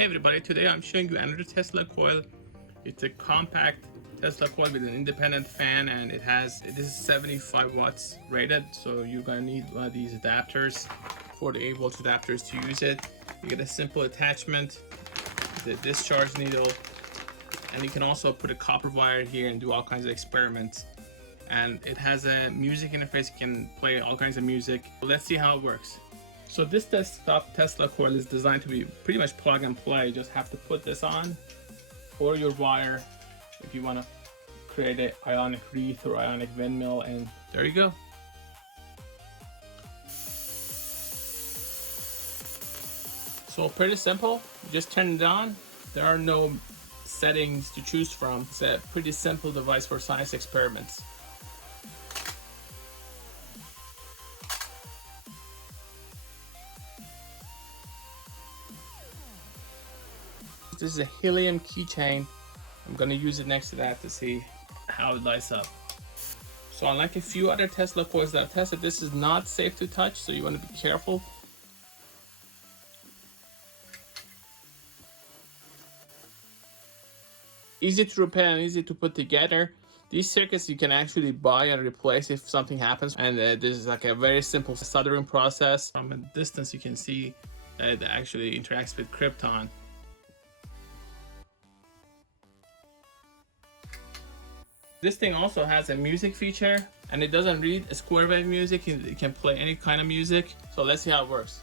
Hey everybody, today I'm showing you another Tesla coil. It's a compact Tesla coil with an independent fan, and this is 75 watts rated, so you're gonna need one of these adapters, 48 volt adapters to use it. You get a simple attachment, the discharge needle, and you can also put a copper wire here and do all kinds of experiments. And it has a music interface, you can play all kinds of music. Let's see how it works. So this desktop Tesla coil is designed to be pretty much plug and play. You just have to put this on, or your wire if you want to create an ionic wreath or ionic windmill, and there you go. So pretty simple, you just turn it on. There are no settings to choose from. It's a pretty simple device for science experiments. This is a helium keychain. I'm gonna use it next to that to see how it lights up. So unlike a few other Tesla coils that I've tested, this is not safe to touch, so you want to be careful. Easy to repair and easy to put together. These circuits you can actually buy and replace if something happens, and this is like a very simple soldering process. From a distance you can see that it actually interacts with krypton. This thing also has a music feature, and it doesn't read a square wave music. It can play any kind of music. So let's see how it works.